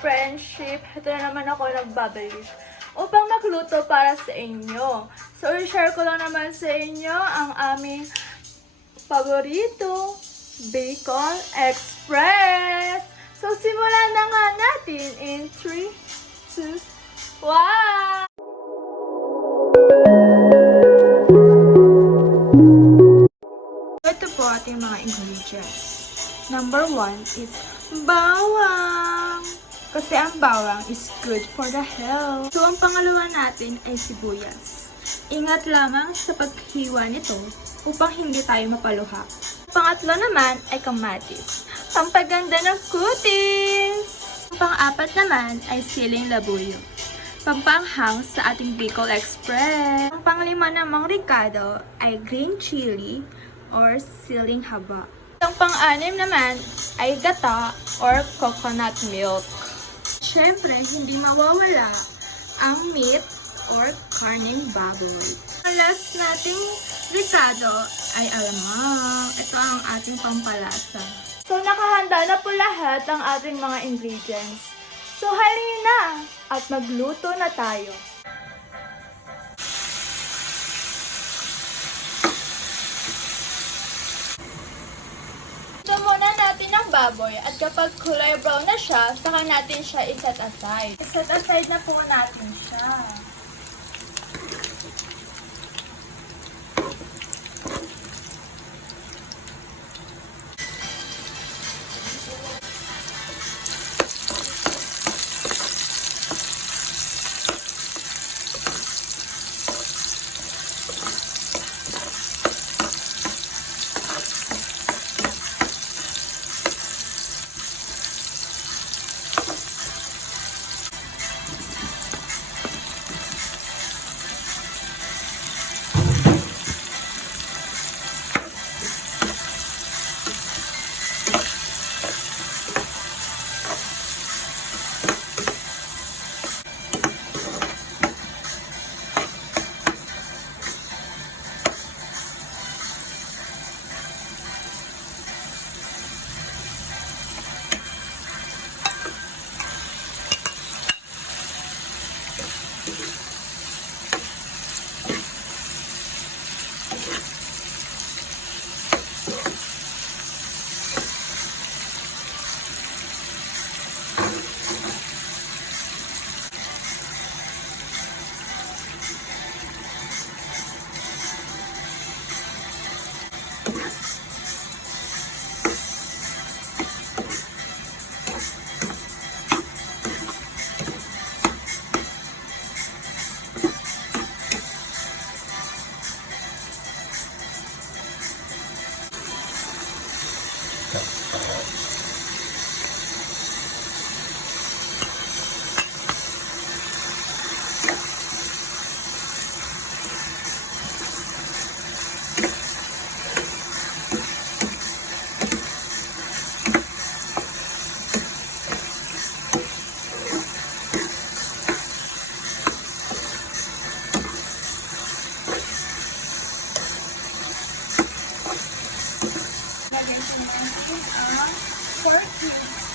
friendship, ito na naman ako nagbabalik upang magluto para sa inyo. So, i-share ko lang naman sa inyo ang aming paborito, Bicol Express. So, simulan na nga natin in 3, 2, 1! Ito po ating mga ingredients. Number 1 is bawang. Kasi ang bawang is good for the health. So, ang pangalawa natin ay sibuyas. Ingat lamang sa paghiwa nito upang hindi tayo mapaluha. Pangatlo naman ay kamatis. Pampaganda ng kutis. Pang-apat naman ay siling labuyo. Pampanghang sa ating Bicol Express. Ang panglima namang ricado ay green chili or siling haba. Ang pang-anim naman ay gata or coconut milk. Siyempre, hindi mawawala ang meat or karning baboy. Ang last nating ricado ay alamang. Ito ang ating pampalasa. So, nakahanda na po lahat ang ating mga ingredients. So, halina at magluto na tayo. Muna natin ang baboy at kapag kulay brown na siya, saka natin siya i-set aside. I-set aside na po natin siya.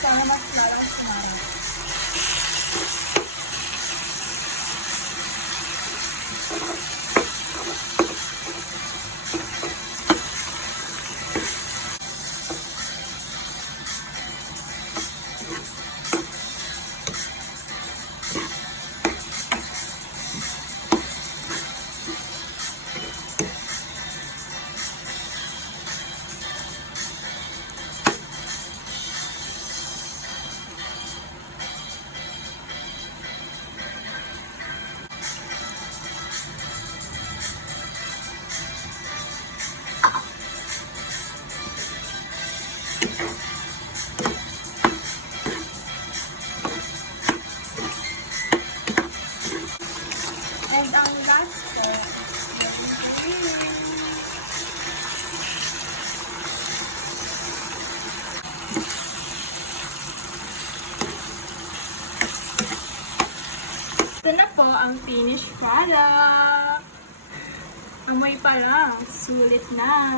Para mas lalas na. Ito na po ang finished product. Amoy pa lang, sulit na.